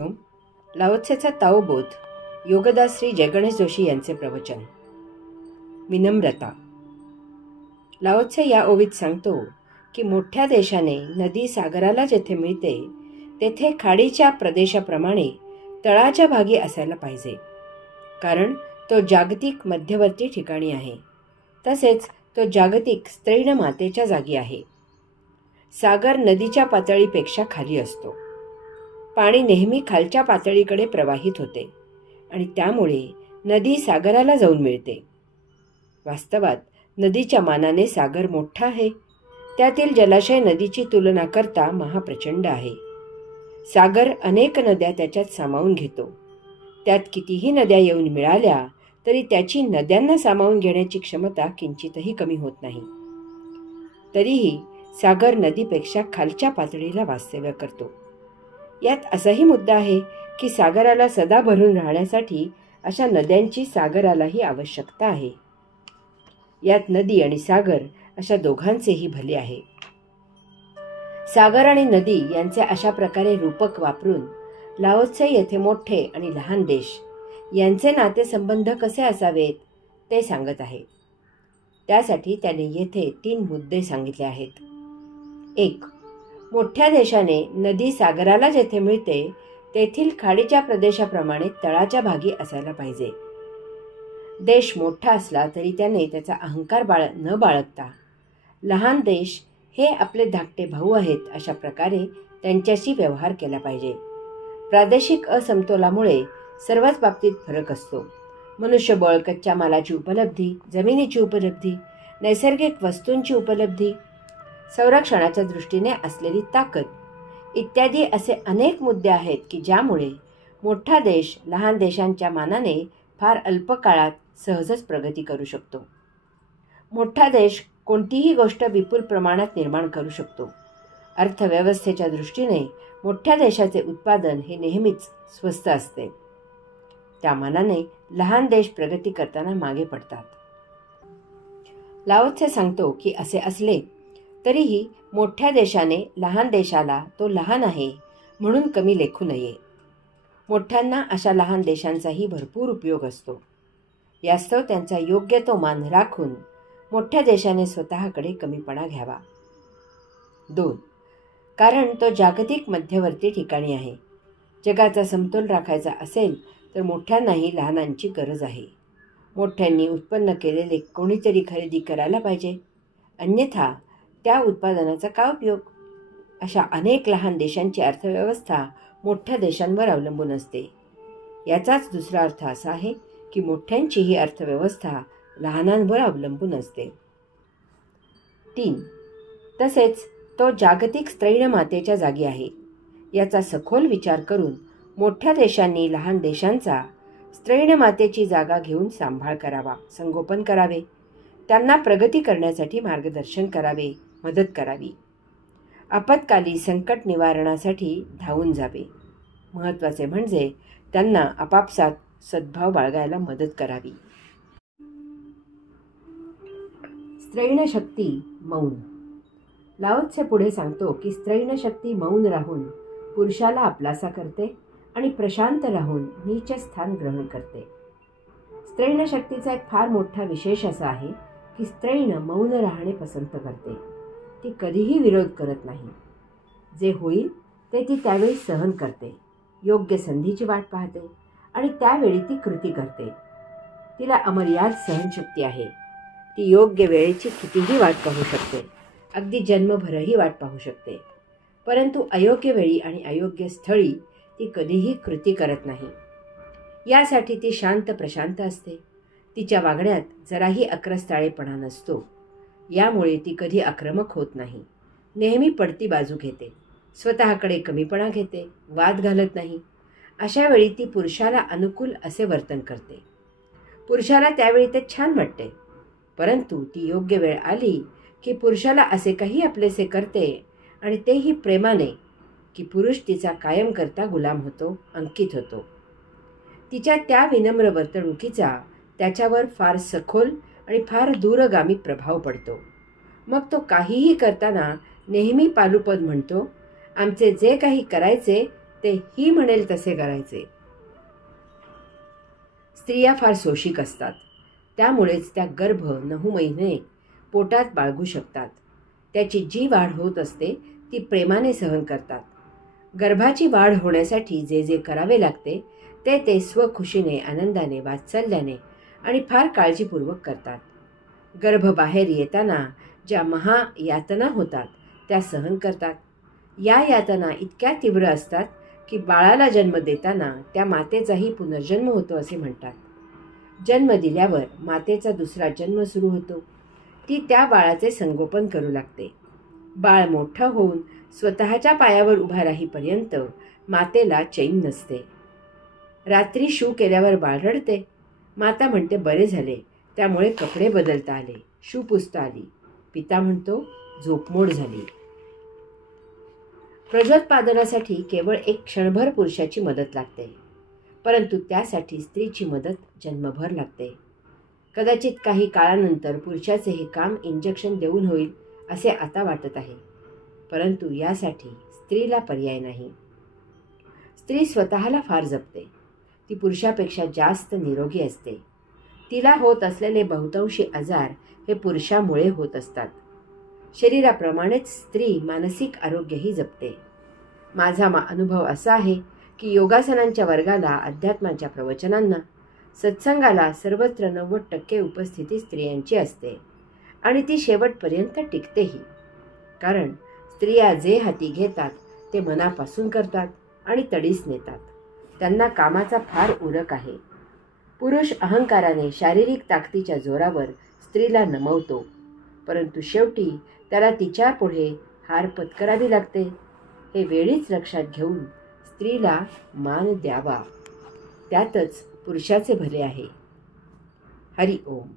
लाओत्सेचा ताओबोध योगदास श्री जयगणेश जोशी यांचे प्रवचन. विनम्रता. लाओत्से या ओवीत सांगतो की मोठ्या देशाने नदी सागराला जेथे मिळते तेथे खाडीच्या प्रदेशाप्रमाणे तळाच्या भागी असायला पाहिजे, कारण तो जागतिक मध्यवर्ती ठिकाणी आहे. तसेच तो जागतिक स्त्रैण मातेच्या जागी आहे. सागर नदीच्या पातळीपेक्षा खाली असतो. पाणी नेहमी खालच्या पातळीकडे प्रवाहित होते आणि त्यामुळे नदी सागराला जाऊन मिळते. वास्तवात नदीच्या मानाने सागर मोठा आहे. त्यातील जलाशय नदीची तुलना करता महाप्रचंड आहे. सागर अनेक नद्या त्याच्यात सामावून घेतो. त्यात कितीही नद्या येऊन मिळाल्या तरी त्याची नद्यांना सामावून घेण्याची क्षमता किंचितही कमी होत नाही. तरीही सागर नदीपेक्षा खालच्या पातळीला वास्तव्य करतो. यात असाही मुद्दा आहे की सागराला सदा भरून राहण्यासाठी अशा नद्यांची सागरालाही आवश्यकता आहे. यात नदी आणि सागर अशा दोघांचेही भले आहे. सागर आणि नदी यांचे अशा प्रकारे रूपक वापरून लाओत्से येथे मोठे आणि लहान देश यांचे नातेसंबंध कसे असावेत ते सांगत आहे. त्यासाठी त्याने येथे 3 मुद्दे सांगितले आहेत. 1. मोठ्या देशाने नदी सागराला जेथे मिळते तेथील खाडीच्या प्रदेशाप्रमाणे तळाच्या भागी असायला पाहिजे. देश मोठा असला तरी त्याने त्याचा अहंकार न बाळगता लहान देश हे आपले धाकटे भाऊ आहेत अशा प्रकारे त्यांच्याशी व्यवहार केला पाहिजे. प्रादेशिक असमतोलामुळे सर्वच बाबतीत फरक असतो. मनुष्यबळ, कच्च्या मालाची उपलब्धी, जमिनीची उपलब्धी, नैसर्गिक वस्तूंची उपलब्धी, संरक्षणाच्या दृष्टीने असलेली ताकद इत्यादी असे अनेक मुद्दे आहेत की ज्यामुळे मोठा देश लहान देशांच्या मानाने फार अल्प काळात सहजच प्रगती करू शकतो. मोठा देश कोणतीही गोष्ट विपुल प्रमाणात निर्माण करू शकतो. अर्थव्यवस्थेच्या दृष्टीने मोठ्या देशाचे उत्पादन हे नेहमीच स्वस्त असते. त्या मानाने लहान देश प्रगती करताना मागे पडतात. लाओत्से सांगतो की असे असले तरीही मोठ्या देशाने लहान देशाला तो लहान आहे म्हणून कमी लेखू नये. मोठ्यांना अशा लहान देशांचाही भरपूर उपयोग असतो. यास्तव त्यांचा योग्य तो मान राखून मोठ्या देशाने स्वतःकडे कमीपणा घ्यावा. 2. कारण तो जागतिक मध्यवर्ती ठिकाणी आहे. जगाचा समतोल राखायचा असेल तर मोठ्यांनाही लहानांची गरज आहे. मोठ्यांनी उत्पन्न केलेले कोणीतरी खरेदी करायला पाहिजे, अन्यथा त्या उत्पादनाचा काय उपयोग? अशा अनेक लहान देशांची अर्थव्यवस्था मोठ्या देशांवर अवलंबून असते. याचाच दुसरा अर्थ असा आहे की मोठ्यांचीही अर्थव्यवस्था लहानांवर अवलंबून असते. 3. तसेच तो जागतिक स्त्रैण मातेच्या जागी आहे. याचा सखोल विचार करून मोठ्या देशांनी लहान देशांचा स्त्रैण मातेची जागा घेऊन सांभाळ करावा, संगोपन करावे, त्यांना प्रगती करण्यासाठी मार्गदर्शन करावे, मदत करावी. आपत्काली संकट निवारणासाठी धावून जावे. महत्त्वाचे म्हणजे त्यांना आपापसात सद्भाव बाळगायला मदत करावी. स्त्रैण शक्ती मौन. लाओत्से पुढे सांगतो की स्त्रैण शक्ती मौन राहून पुरुषाला आपलासा करते आणि प्रशांत राहून नीच स्थान ग्रहण करते. स्त्रैण शक्तीचा एक फार मोठा विशेष असा आहे की स्त्रैण मौन राहणे पसंत करते. ती कधीही विरोध करत नाही. जे होईल ते ती त्यावेळी सहन करते. योग्य संधीची वाट पाहते आणि त्यावेळी ती कृती करते. तिला अमर्याद सहनशक्ती आहे. ती योग्य वेळेची कितीही वाट पाहू शकते, अगदी जन्मभरही वाट पाहू शकते. परंतु अयोग्य वेळी आणि अयोग्य स्थळी ती कधीही कृती करत नाही. यासाठी ती शांत प्रशांत असते. तिच्या वागण्यात जराही अक्रस्ताळेपणा नसतो. यामुळे ती कधी आक्रमक होत नाही. नेहमी पडती बाजू घेते, स्वतःकडे कमीपणा घेते, वाद घालत नाही. अशा वेळी ती पुरुषाला अनुकूल असे वर्तन करते. पुरुषाला त्यावेळी ते छान वाटते. परंतु ती योग्य वेळ आली की पुरुषाला असे काही आपलेसे करते आणि तेही प्रेमाने की पुरुष तिचा कायम करता गुलाम होतो, अंकित होतो. तिच्या त्या विनम्र वर्तणुकीचा त्याच्यावर फार सखोल आणि फार दूरगामी प्रभाव पडतो. मग तो काहीही करताना नेहमी पालुपद म्हणतो, आमचे जे काही करायचे ते ही म्हणेल तसे करायचे. स्त्रिया फार सोशिक असतात. त्यामुळेच त्या गर्भ 9 महिने पोटात बाळगू शकतात. त्याची जी वाढ होत असते ती प्रेमाने सहन करतात. गर्भाची वाढ होण्यासाठी जे जे करावे लागते ते ते स्वखुशीने, आनंदाने, वात्सल्याने आणि फार काळजीपूर्वक करतात. गर्भ बाहेर येताना ज्या महायातना होतात त्या सहन करतात. या यातना इतक्या तीव्र असतात की बाळाला जन्म देताना त्या मातेचाही पुनर्जन्म होतो असे म्हणतात. जन्म दिल्यावर मातेचा दुसरा जन्म सुरू होतो. ती त्या बाळाचे संगोपन करू लागते. बाळ मोठं होऊन स्वतःच्या पायावर उभा राहीपर्यंत मातेला चैन नसते. रात्री शू केल्यावर बाळ रडते. माता म्हणते बरे झाले, त्यामुळे कपडे बदलता आले, शू पुसता आली. पिता म्हणतो झोपमोड झाली. प्रजोत्पादनासाठी केवळ एक क्षणभर पुरुषाची मदत लागते, परंतु त्यासाठी स्त्रीची मदत जन्मभर लागते. कदाचित काही काळानंतर पुरुषाचे हे काम इंजेक्शन देऊन होईल असे आता वाटत आहे, परंतु यासाठी स्त्रीला पर्याय नाही. स्त्री स्वतःला फार जपते. ती पुरुषापेक्षा जास्त निरोगी असते. तिला होत असलेले बहुतांशी आजार हे पुरुषामुळे होत असतात. शरीराप्रमाणेच स्त्री मानसिक आरोग्यही जपते. माझा अनुभव असा आहे की योगासनांच्या वर्गाला, अध्यात्माच्या प्रवचनांना, सत्संगाला सर्वत्र 90% उपस्थिती स्त्रियांची असते आणि ती शेवटपर्यंत टिकतेही. कारण स्त्रिया जे हाती घेतात ते मनापासून करतात आणि तडीस नेतात. त्यांना कामाचा फार उरक आहे. पुरुष अहंकाराने, शारीरिक ताकदीच्या जोरावर स्त्रीला नमवतो, परंतु शेवटी त्याला तिच्या पुढे हार पत्करावी लागते. हे वेळीच लक्षात घेऊन स्त्रीला मान द्यावा. त्यातच पुरुषाचे भले आहे. हरि ओम.